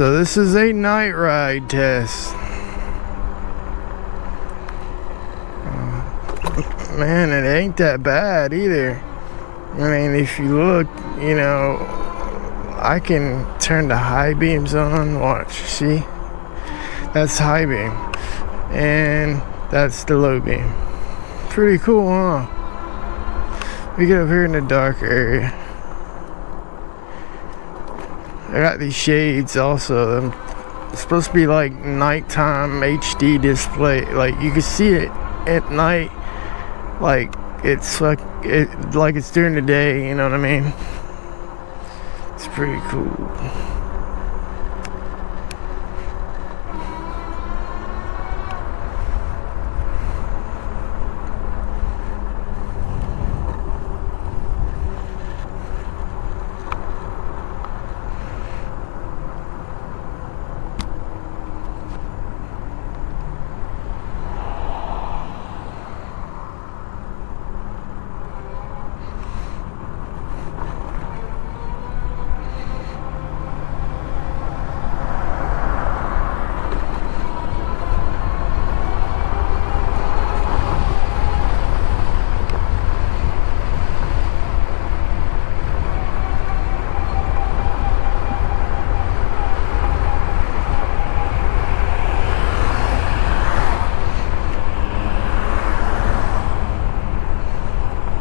So this is a night ride test. Man, it ain't that bad either. I mean, if you look, you know, I can turn the high beams on. Watch, see? That's high beam. And that's the low beam. Pretty cool, huh? We get up here in the dark area. I got these shades also. It's supposed to be like nighttime HD display. Like you can see it at night. Like it's like it's during the day. You know what I mean? It's pretty cool.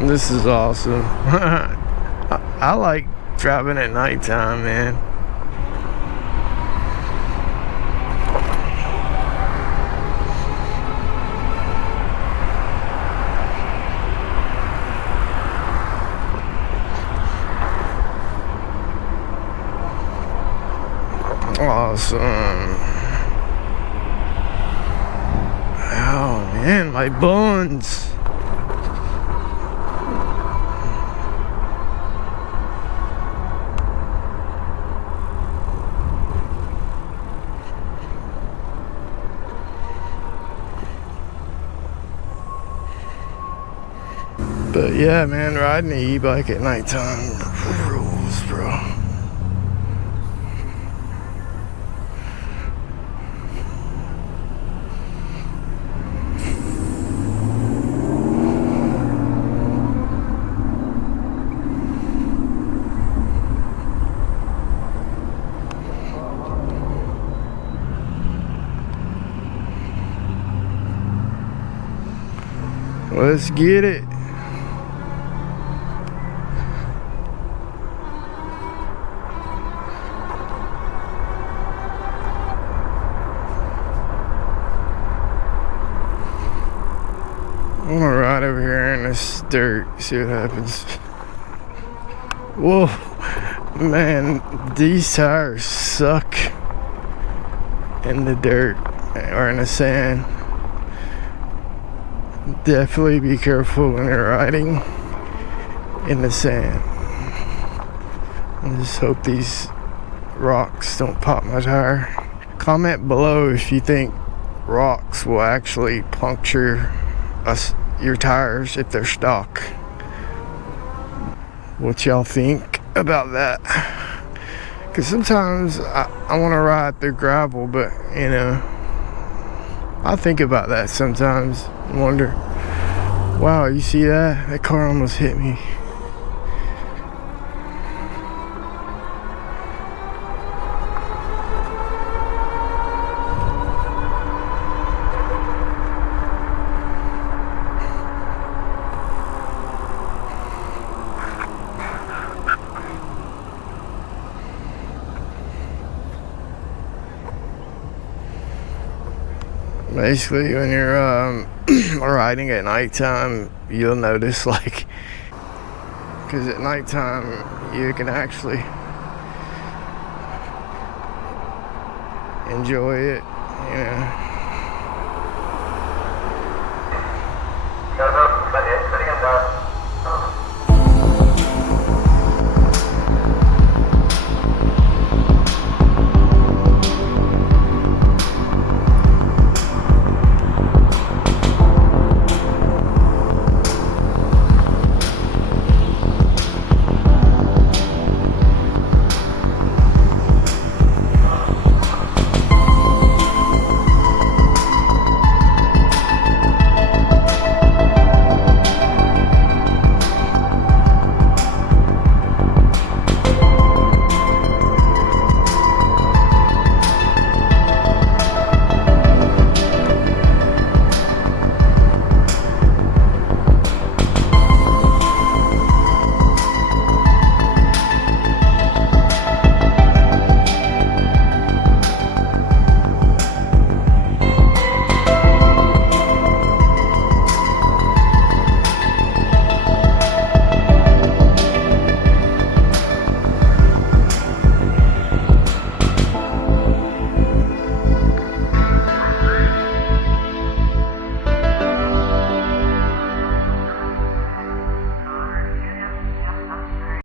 This is awesome. I like driving at nighttime, man. Awesome. Oh man, my bones. But yeah, man, riding the e-bike at nighttime rules, bro. Let's get it. I'm gonna ride over here in this dirt, see what happens. Whoa, man, these tires suck in the dirt or in the sand. Definitely be careful when you're riding in the sand. I just hope these rocks don't pop my tire. Comment below if you think rocks will actually puncture your tires if they're stock. What y'all think about that? Because sometimes I want to ride through gravel, but you know, I think about that sometimes and wonder, wow, you see that? That car almost hit me. Basically, when you're riding at nighttime, you'll notice, like, because at nighttime you can actually enjoy it, you know. Setting up